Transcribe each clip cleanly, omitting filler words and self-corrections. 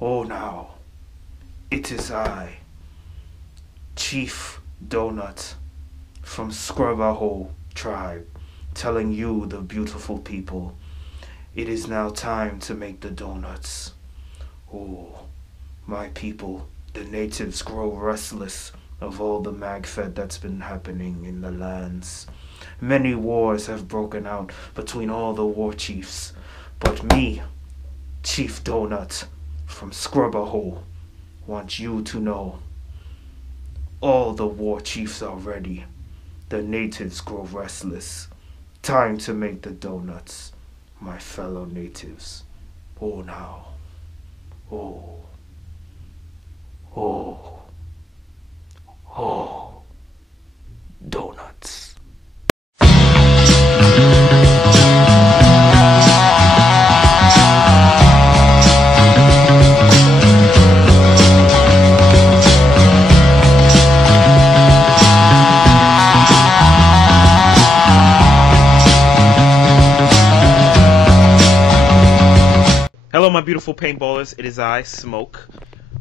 Oh, now, it is I, Chief Donut from Scrubberhole tribe, telling you, the beautiful people, it is now time to make the donuts. Oh, my people, the natives grow restless of all the Magfed that's been happening in the lands. Many wars have broken out between all the war chiefs, but me, Chief Donut from Scrubberhole, want you to know all the war chiefs are ready. The natives grow restless. Time to make the donuts, my fellow natives. Oh, now. Oh. Oh. Oh. Donuts. Hello, my beautiful paintballers. It is I, Smoke,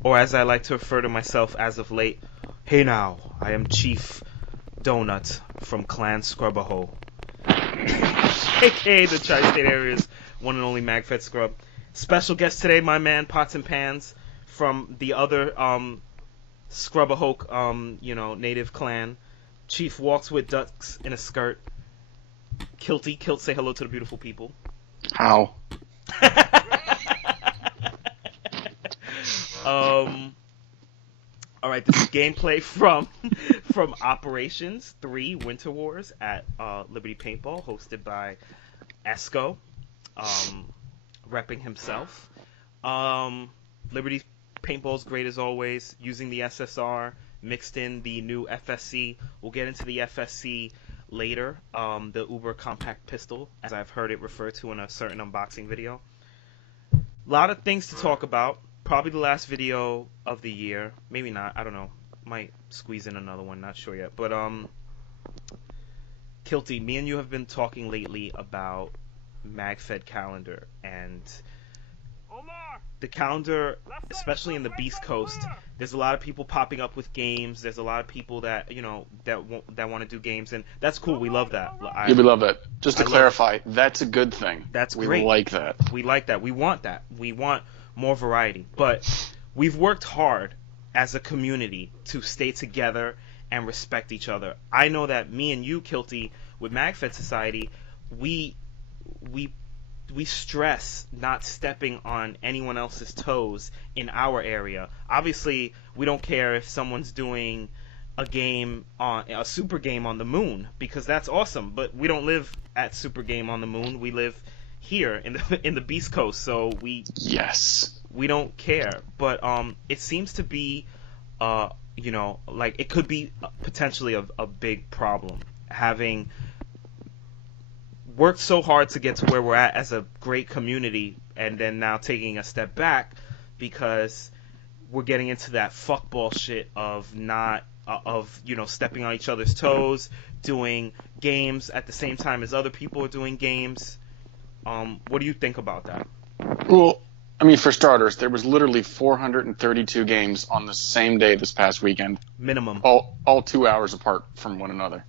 or as I like to refer to myself as of late, hey now, I am Chief Donut from Clan Scrubberhole, aka the Tri-State Area's one and only Magfed Scrub. Special guest today, my man Pots and Pans from the other Scrubberhole, native clan. Chief walks with ducks in a skirt. Kilty, say hello to the beautiful people. How? All right, this is gameplay from Operations 3 Winter Wars at Liberty Paintball, hosted by Esco, repping himself. Liberty Paintball's great as always, using the SSR, mixed in the new FSC. We'll get into the FSC later, the Uber Compact Pistol, as I've heard it referred to in a certain unboxing video. A lot of things to talk about. Probably the last video of the year. Maybe not. I don't know. Might squeeze in another one. Not sure yet. But, Kilty, me and you have been talking lately about Magfed calendar. And the calendar, especially in the Beast Coast, there's a lot of people popping up with games. There's a lot of people that, that want to do games. And that's cool. We love that. Yeah, we love that. Just to clarify, that's a good thing. That's great. We like that. We like that. We want that. We want more variety. But we've worked hard as a community to stay together and respect each other. I know that me and you, Kilty, with Magfed Society, we stress not stepping on anyone else's toes in our area. Obviously, we don't care if someone's doing a super game on the moon, because that's awesome, but we don't live at super game on the moon. We live here in the Beast Coast, so we don't care. But it seems to be it could be potentially a big problem, having worked so hard to get to where we're at as a great community, and then now taking a step back because we're getting into that fuckball shit of stepping on each other's toes, doing games at the same time as other people are doing games. What do you think about that? Well, I mean, for starters, there was literally 432 games on the same day this past weekend. Minimum. All 2 hours apart from one another.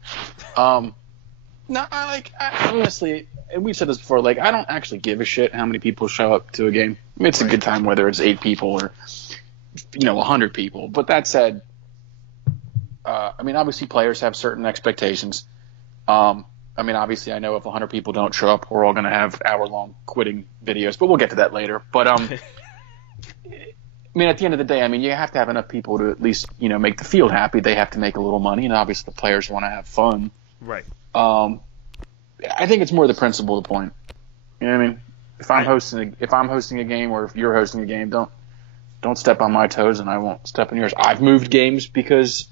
No, honestly, and we've said this before, I don't actually give a shit how many people show up to a game. I mean, it's a good time whether it's 8 people or, 100 people. But that said, obviously players have certain expectations. Obviously I know if 100 people don't show up, we're all going to have hour-long quitting videos, but we'll get to that later. But, at the end of the day, you have to have enough people to at least, make the field happy. They have to make a little money, and obviously the players want to have fun. Right. I think it's more the principle, the point. You know what I mean? If I'm hosting a game, or if you're hosting a game, don't step on my toes, and I won't step on yours. I've moved games because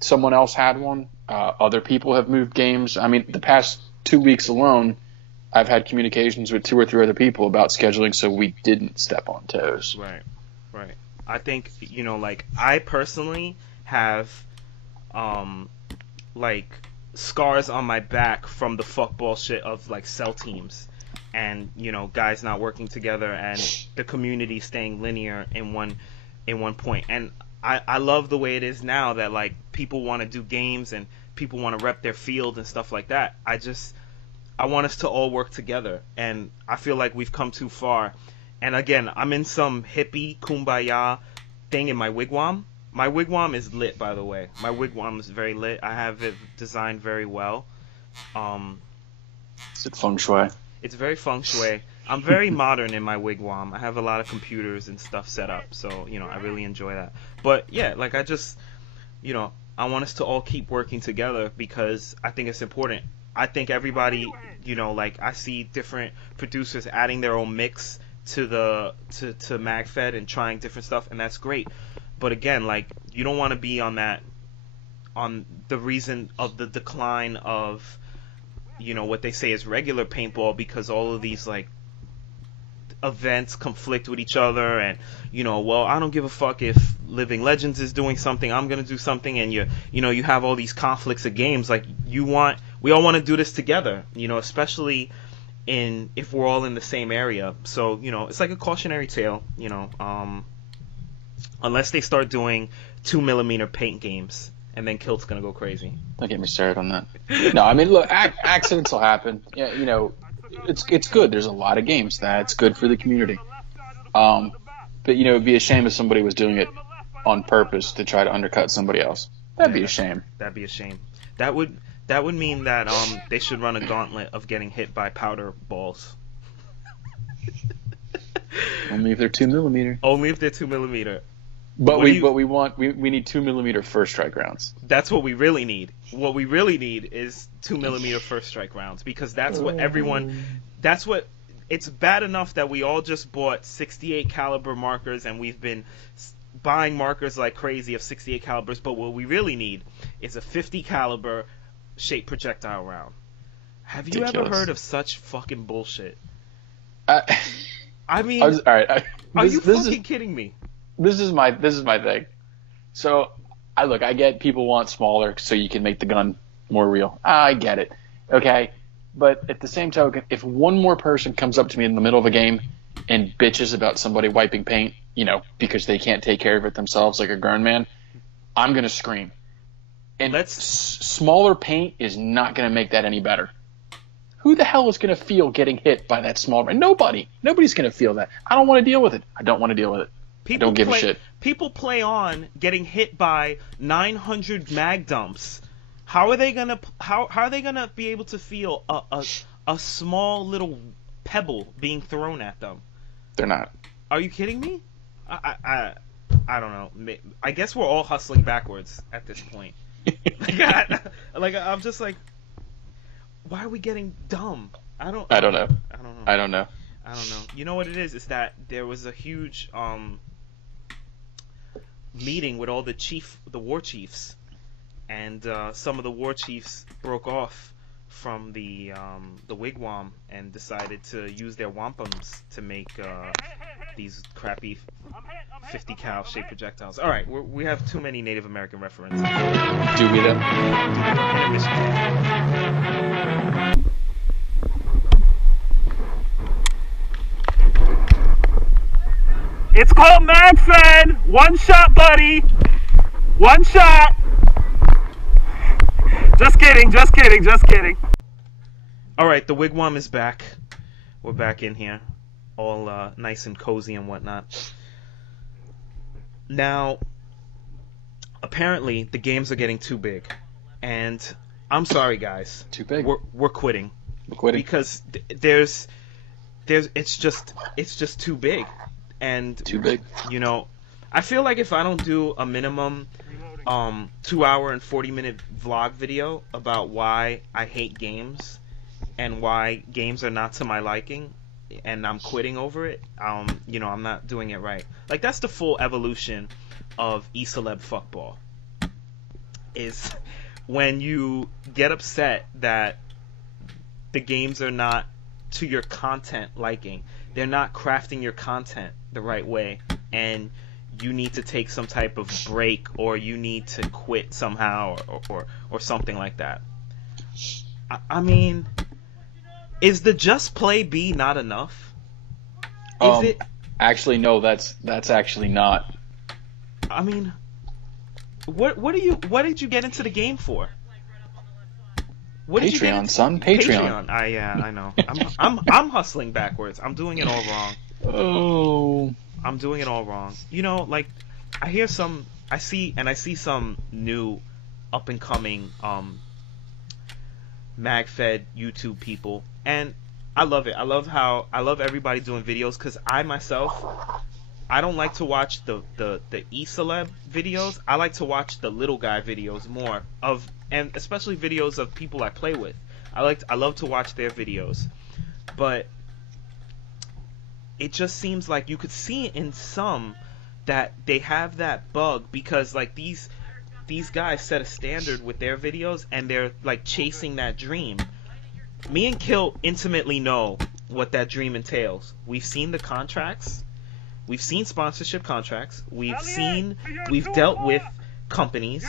someone else had one. Other people have moved games. The past 2 weeks alone, I've had communications with 2 or 3 other people about scheduling, so we didn't step on toes. Right. I think, I personally have, scars on my back from the fuckball shit of, cell teams. and guys not working together, and the community staying linear in one point. And I love the way it is now that like people want to do games and people want to rep their field and stuff like that. I want us to all work together, and I feel like we've come too far. And again, I'm in some hippie kumbaya thing in my wigwam. My wigwam is lit, by the way. My wigwam is very lit. I have it designed very well. Is it feng shui? It's very feng shui. I'm very modern in my wigwam. I have a lot of computers and stuff set up, so I really enjoy that. But yeah, like I just, I want us to all keep working together because I think it's important. I think everybody, like I see different producers adding their own mix to Magfed and trying different stuff, and that's great. But again, like you don't want to be on the reason of the decline of what they say is regular paintball, because all of these like events conflict with each other, and well, I don't give a fuck if Living Legends is doing something, I'm gonna do something, and you have all these conflicts of games. Like we all want to do this together, especially if we're all in the same area. So it's like a cautionary tale, unless they start doing 2mm paint games, and then Kilt's gonna go crazy. Don't get me started on that. No, I mean, look, accidents will happen. Yeah, it's good. There's a lot of games that's good for the community. But it'd be a shame if somebody was doing it on purpose to try to undercut somebody else. That'd be a shame. That'd be a shame. That would mean that they should run a gauntlet of getting hit by powder balls. Only if they're 2mm. Only if they're 2mm. But we need 2mm first strike rounds. That's what we really need. What we really need is 2mm first strike rounds, because that's what it's bad enough that we all just bought 68 caliber markers and we've been buying markers like crazy of 68 calibers, but what we really need is a 50 caliber shaped projectile round. Have you ever heard of such fucking bullshit? I mean, are you fucking kidding me? This is my thing. So, I get people want smaller so you can make the gun more real. I get it. Okay. But at the same token, if one more person comes up to me in the middle of a game and bitches about somebody wiping paint, because they can't take care of it themselves like a grown man, I'm going to scream. And smaller paint is not going to make that any better. Who the hell is going to feel getting hit by that small paint? Nobody. Nobody's going to feel that. I don't want to deal with it. I don't want to deal with it. I don't give a shit. People play on getting hit by 900 mag dumps. How are they gonna be able to feel a small little pebble being thrown at them? They're not. Are you kidding me? I don't know. I guess we're all hustling backwards at this point. I'm just like, why are we getting dumb? I don't know. You know what it is? Is that there was a huge meeting with all the war chiefs, and some of the war chiefs broke off from the wigwam and decided to use their wampums to make these crappy 50 cal shaped projectiles. All right, we have too many Native American references. Do we though? It's called Magfed. One shot, buddy. One shot. Just kidding. All right, the wigwam is back. We're back in here, all nice and cozy and whatnot. Now, apparently, the games are getting too big, and I'm sorry, guys. Too big. We're quitting. We're quitting because it's just too big. And too big. I feel like if I don't do a minimum 2 hour and 40-minute vlog video about why I hate games and why games are not to my liking, and I'm quitting over it, I'm not doing it right. Like, that's the full evolution of eCeleb Fuckball. Is when you get upset that the games are not to your content liking. They're not crafting your content the right way, and you need to take some type of break, or you need to quit somehow, or something like that. I mean, Is the just play B not enough? Is it? Actually, no. That's actually not. I mean, what did you get into the game for? What did you get Patreon, into? son. Patreon. I know. I'm hustling backwards. I'm doing it all wrong. Oh. I'm doing it all wrong. You know, like I see some new up and coming Magfed YouTube people, and I love it. I love everybody doing videos, because I myself, I don't like to watch the e-celeb videos. I like to watch the little guy videos more of, and especially videos of people I play with. I love to watch their videos, but it just seems like you could see in some that they have that bug, because like these guys set a standard with their videos, and they're like chasing that dream. Me and Kill intimately know what that dream entails. We've seen the contracts. We've seen sponsorship contracts. We've dealt with companies.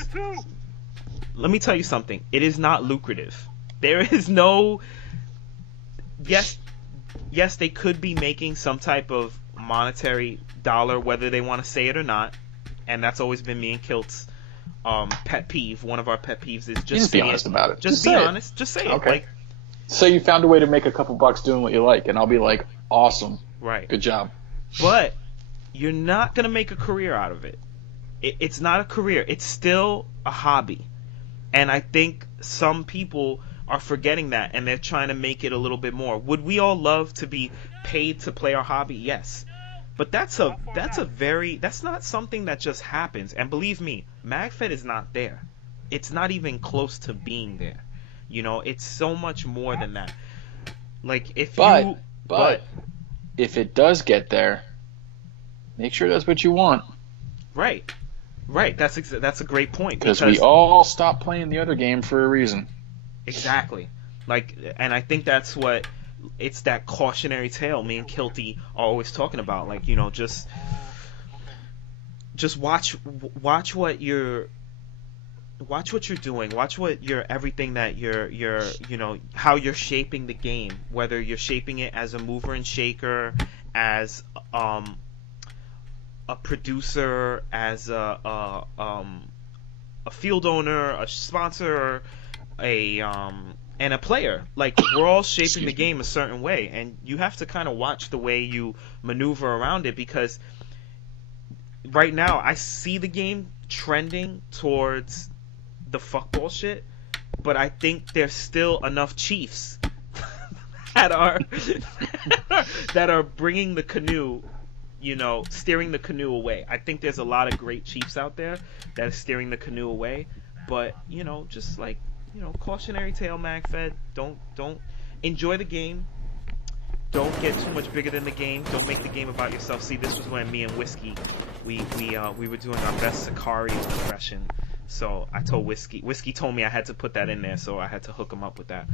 Let me tell you something. It is not lucrative. There is no... Yes, they could be making some type of monetary dollar, whether they want to say it or not. And that's always been me and Kilt's pet peeve. One of our pet peeves is just be honest about it. Just be honest. Just say it. Okay. Like, so you found a way to make a couple bucks doing what you like, and I'll be like, awesome. Right. Good job. But you're not going to make a career out of it. It's not a career. It's still a hobby. And I think some people are forgetting that, and they're trying to make it a little bit more. Would we all love to be paid to play our hobby? Yes. But that's not something that just happens. And believe me, Magfed is not there. It's not even close to being there. You know, it's so much more than that. Like, But if it does get there, make sure that's what you want. Right. That's a great point, because we all stopped playing the other game for a reason. Exactly. Like, and I think that's what it's that cautionary tale me and Kilty are always talking about. Like, you know, just watch what you're doing. Watch what everything that you're you know, how you're shaping the game. Whether you're shaping it as a mover and shaker, as a producer, as a field owner, a sponsor, and a player. Like, we're all shaping the game a certain way, and you have to kind of watch the way you maneuver around it, because right now I see the game trending towards the fuckball shit, but I think there's still enough chiefs that are bringing the canoe, you know, steering the canoe away. I think there's a lot of great chiefs out there that are steering the canoe away, but, you know, just like, you know, cautionary tale, Magfed. Don't enjoy the game. Don't get too much bigger than the game. Don't make the game about yourself. See, this was when me and Whiskey, we were doing our best Sicario impression. So I told Whiskey told me I had to put that in there, so I had to hook him up with that.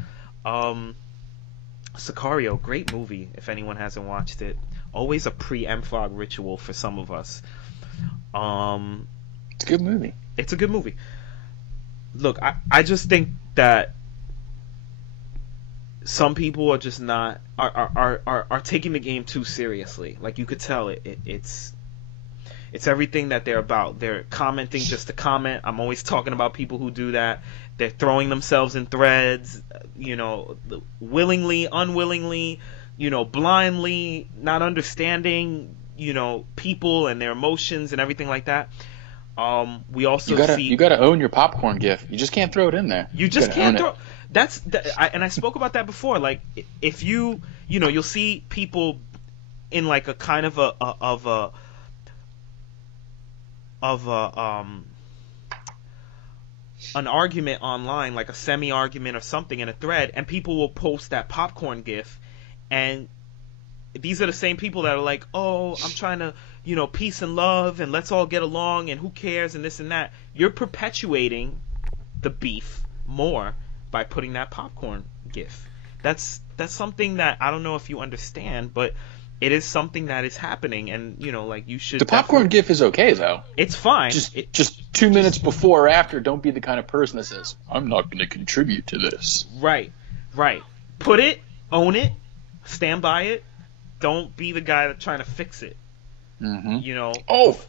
Sicario, great movie. If anyone hasn't watched it, always a pre-MFOG ritual for some of us. It's a good movie. It's a good movie. Look, I just think that some people are just not are taking the game too seriously. Like, you could tell it's everything that they're about. They're commenting just to comment. I'm always talking about people who do that. They're throwing themselves in threads, you know, willingly, unwillingly, you know, blindly, not understanding, you know, people and their emotions and everything like that. We also you gotta own your popcorn gift. You just can't throw it in there. You just can't throw. And I spoke about that before. Like, if you know, you'll see people in like a kind of an argument online, like a semi-argument or something in a thread, and people will post that popcorn gif, and these are the same people that are like, oh, I'm trying to, you know, peace and love, and let's all get along, and who cares, and this and that. You're perpetuating the beef more by putting that popcorn gif. That's something that I don't know if you understand, but it is something that is happening, and, you know, like, you should... The popcorn gif is okay, though. It's fine. Just 2 minutes before or after, don't be the kind of person that says, I'm not going to contribute to this. Right. Put it Own it. Stand by it. Don't be the guy that's trying to fix it. Mm-hmm. You know. Oh,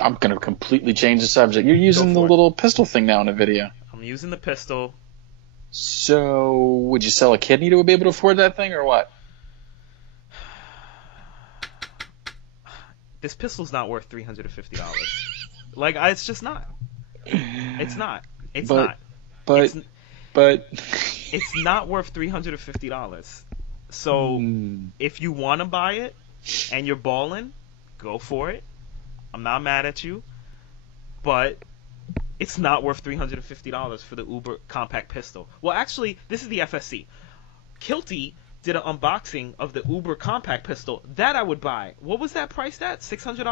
I'm gonna completely change the subject. You're using the little pistol thing now in a video. I'm using the pistol. So, would you sell a kidney to be able to afford that thing, or what? This pistol's not worth $350. Like, it's just not. It's not. It's not. But it's not worth $350. So if you want to buy it and you're balling, go for it. I'm not mad at you, but it's not worth $350 for the Uber compact pistol. Well, actually, this is the FSC. Kilty did an unboxing of the Uber compact pistol that I would buy. What was that priced at? $600?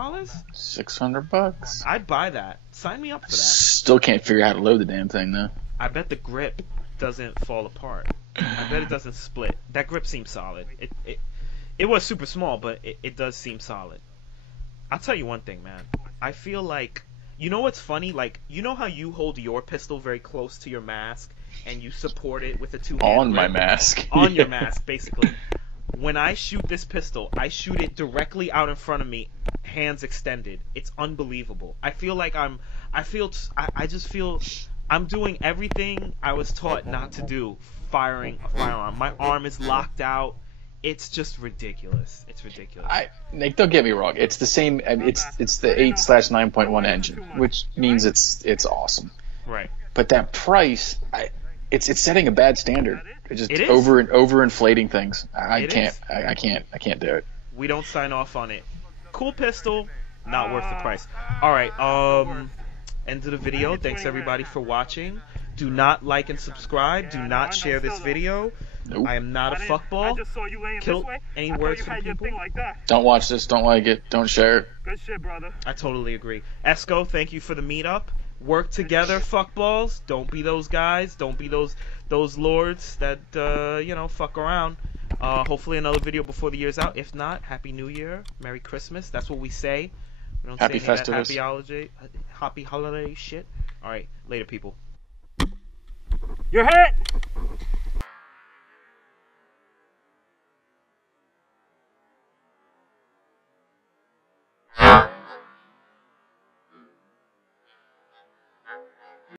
$600. I'd buy that. Sign me up for that. Still can't figure out how to load the damn thing though. I bet the grip doesn't fall apart. I bet it doesn't split. That grip seems solid. It was super small, but it does seem solid. I'll tell you one thing, man. I feel like, you know what's funny? Like, you know how you hold your pistol very close to your mask and you support it with a two-hand On grip? my mask. On your mask, basically. When I shoot this pistol, I shoot it directly out in front of me, hands extended. It's unbelievable. I feel like I just feel I'm doing everything I was taught not to do, firing a firearm. My arm is locked out. It's just ridiculous. It's ridiculous. Nick, don't get me wrong. It's the same. It's the 8/9.1 engine, which means it's awesome. Right. But that price, it's setting a bad standard. It's just It is. overinflating things. I It can't. is. I can't do it. We don't sign off on it. Cool pistol, not worth the price. All right. End of the video. Thanks everybody for watching. Do not like and subscribe. Do not share this video. Nope. I am not a fuckball. Kill any words from people. Don't watch this. Don't like it. Don't share it. Good shit, brother. I totally agree. Esco, thank you for the meetup. Work together, fuckballs. Don't be those guys. Don't be those lords that fuck around. Hopefully another video before the year's out. If not, Happy New Year, Merry Christmas. That's what we say. We don't Happy say any of that Festivus. happy holiday shit. All right, later, people. You're hit!